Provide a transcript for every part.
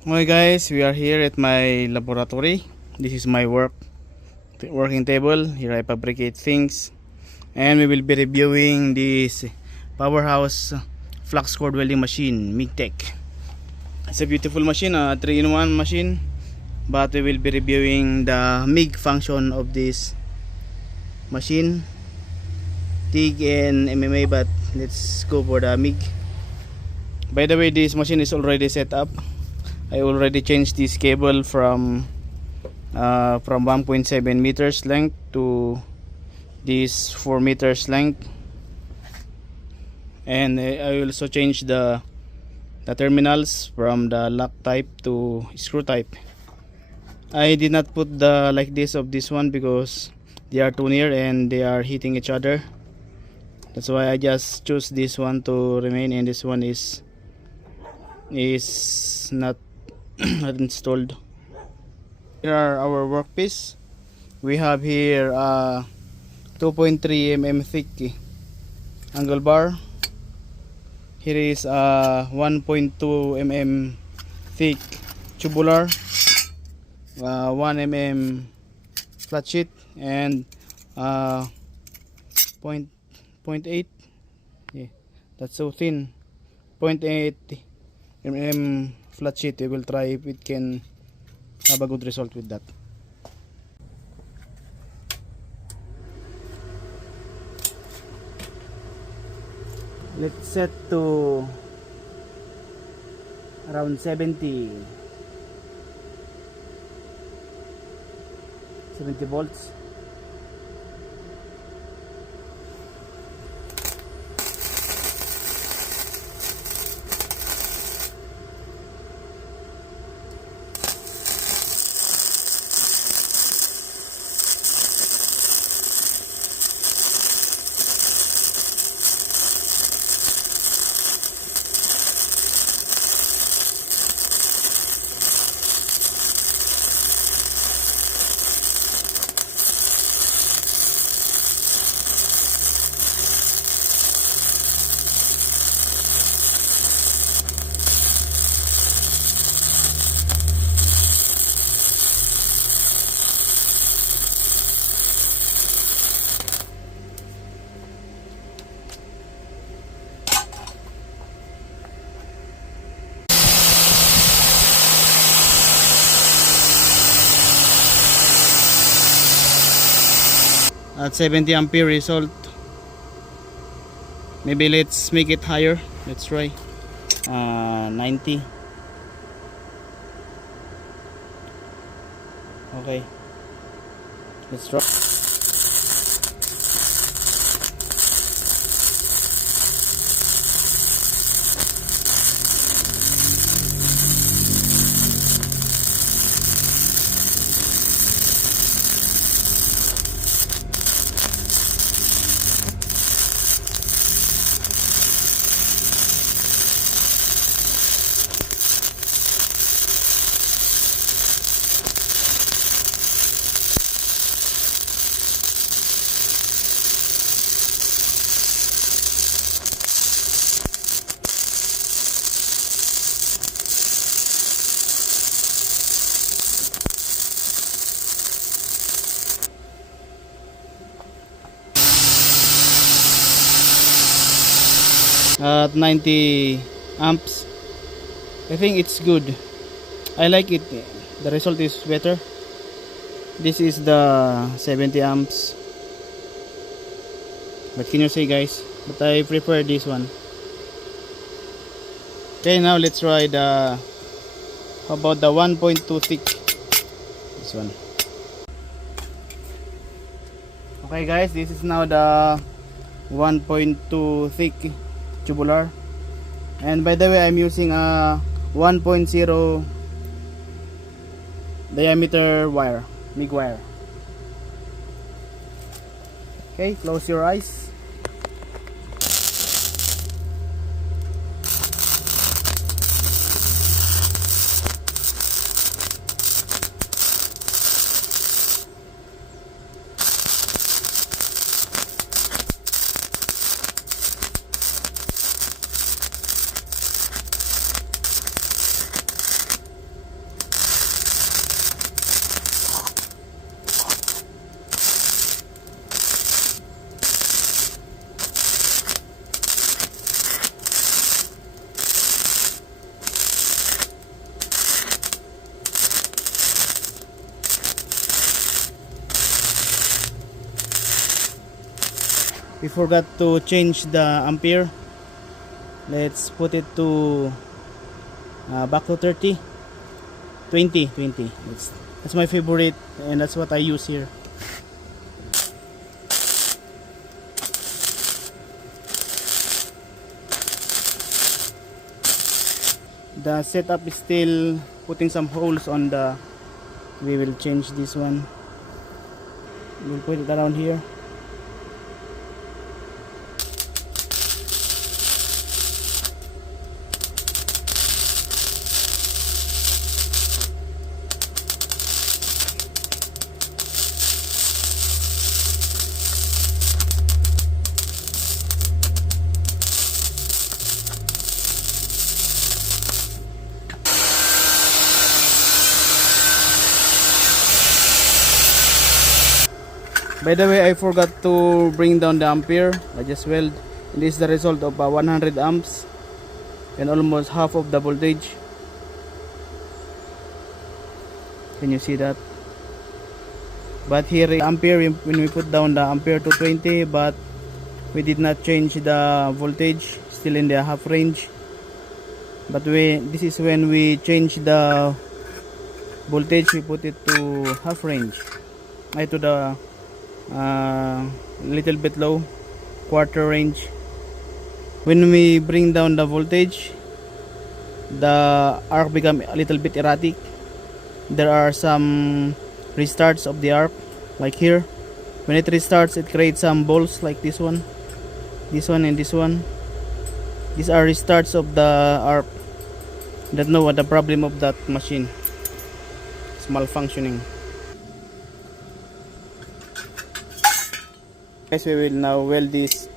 Okay guys, we are here at my laboratory. This is my working table. Here I fabricate things, and we will be reviewing this powerhouse flux cord welding machine MIG-Tech. It's a beautiful machine, a 3-in-1 machine, but we will be reviewing the MIG function of this machine, TIG and MMA, but let's go for the MIG. By the way, this machine is already set up. I already changed this cable from 1.7 meters length to this 4 meters length, and I also changed the terminals from the lock type to screw type. I did not put the like this of this one because they are too near and they are hitting each other. That's why I just choose this one to remain, and this one is not not installed. Here are our workpiece. We have here 2.3 mm thick angle bar. Here is 1.2 mm thick tubular, 1 mm flat sheet, and 0.8, yeah, that's so thin, 0.8 mm flat sheet. We will try if it can have a good result with that. Let's set to around 70 volts. At 70 ampere result. Maybe let's make it higher. Let's try 90. Okay, let's try. At 90 amps, I think it's good. I like it. The result is better. This is the 70 amps, what can you say guys? But I prefer this one. Okay, now let's try the, how about the 1.2 thick, this one. Okay guys, this is now the 1.2 thick tubular, and by the way I'm using a 1.0 diameter wire, MIG wire. Okay, close your eyes. we forgot to change the ampere. Let's put it to back to 30, 20. That's my favorite, and that's what I use here. The setup is still putting some holes on the, we will change this one. We'll put it around here. By the way, I forgot to bring down the ampere. I just weld. This is the result of 100 amps and almost half of the voltage. Can you see that? But here ampere, when we put down the ampere to 20, but we did not change the voltage, still in the half range. But this is when we change the voltage, we put it to half range, to the little bit low, quarter range. When we bring down the voltage, the arc become a little bit erratic. There are some restarts of the arc, like here. When it restarts, it creates some balls like this one, and this one. These are restarts of the arc. Don't know what the problem of that machine. It's malfunctioning. Guys, we will now weld this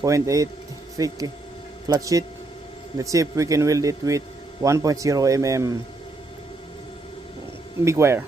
0.8 thick flat sheet. Let's see if we can weld it with 1.0 mm big wire.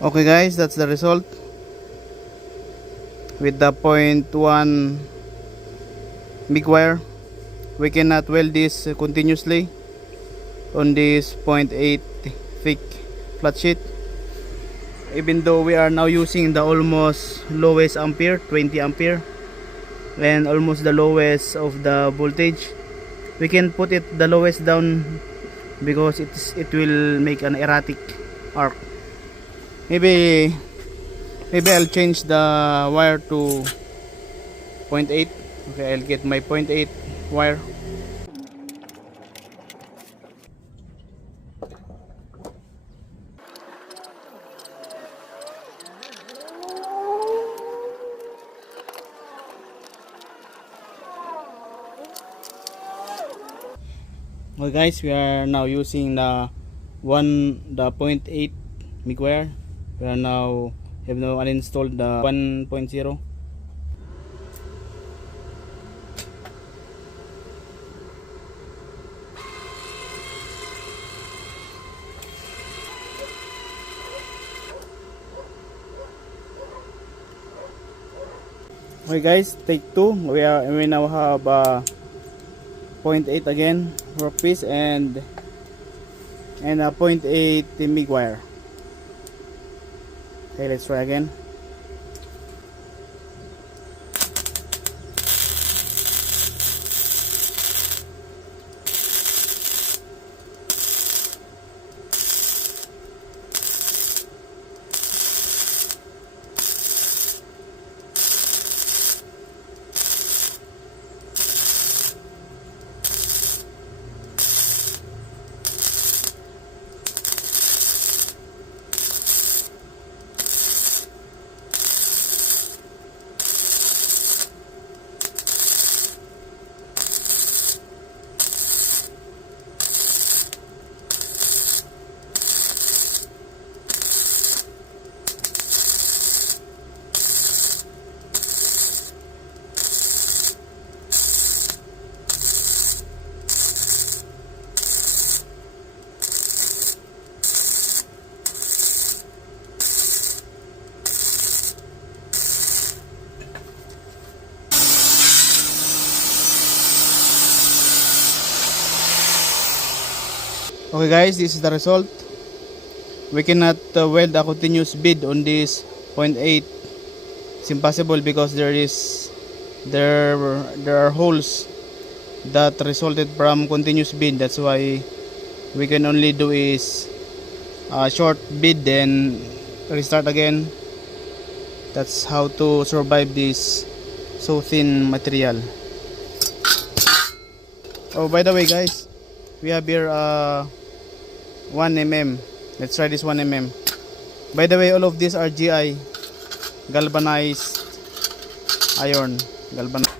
Okay guys, that's the result with the 0.1 big wire. We cannot weld this continuously on this 0.8 thick flat sheet, even though we are now using the almost lowest ampere, 20 ampere, and almost the lowest of the voltage. We can put it the lowest down because it will make an erratic arc. Maybe I'll change the wire to 0.8. Okay, I'll get my 0.8 wire. Okay guys, we are now using the 0.8 MIG wire. We are now have now uninstalled the 1.0. Okay guys, take 2. We now have 0.8 again workpiece and a 0.8 MIG wire. Okay, let's try again. Okay guys, this is the result. We cannot weld a continuous bead on this 0.8. It's impossible because there are holes that resulted from continuous bead. That's why we can only do is a short bead then restart again. That's how to survive this so thin material. Oh, by the way guys, we have here 1 mm. Let's try this 1 mm. By the way, all of these are GI, galvanized iron, galvanized.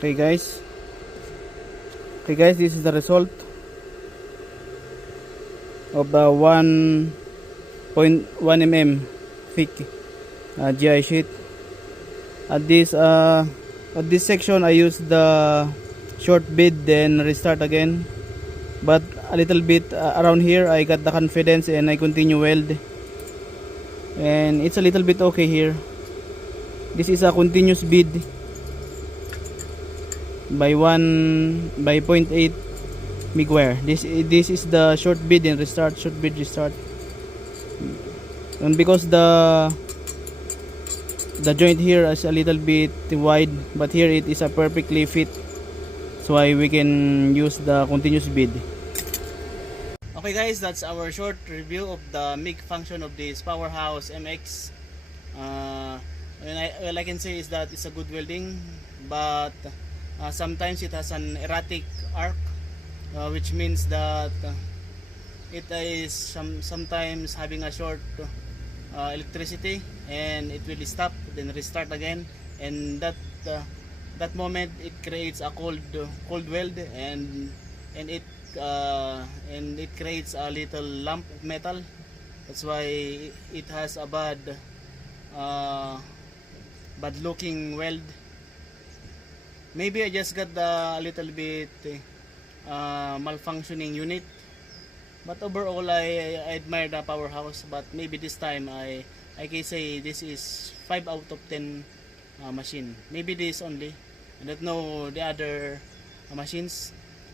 Okay guys, this is the result of the 1.1 mm thick GI sheet. At this section I used the short bead then restart again, but a little bit around here I got the confidence and I continue weld, and it's a little bit okay here. This is a continuous bead by 0.8 MIG wire. This is the short bead and restart, short bead restart. And because the joint here is a little bit wide, but here it is a perfectly fit, so why we can use the continuous bead. Okay guys, that's our short review of the MIG function of this Powerhouse MX. All I can say is that it's a good welding, but sometimes it has an erratic arc, which means that it is sometimes having a short electricity, and it will stop then restart again, and that moment it creates a cold weld, and it creates a little lump of metal. That's why it has a bad looking weld. Maybe I just got the little bit malfunctioning unit, but overall I admire the Powerhouse. But maybe this time I can say this is 5 out of 10 machine. Maybe this only. I don't know the other machines,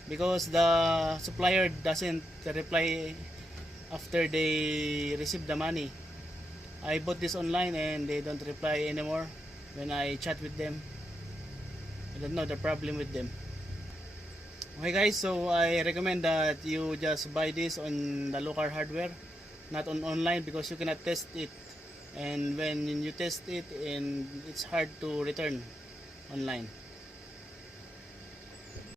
because the supplier doesn't reply after they receive the money. I bought this online and they don't reply anymore when I chat with them. I don't know the problem with them. Okay guys, so I recommend that you just buy this on the local hardware, not on online, because you cannot test it, and when you test it, and it's hard to return online.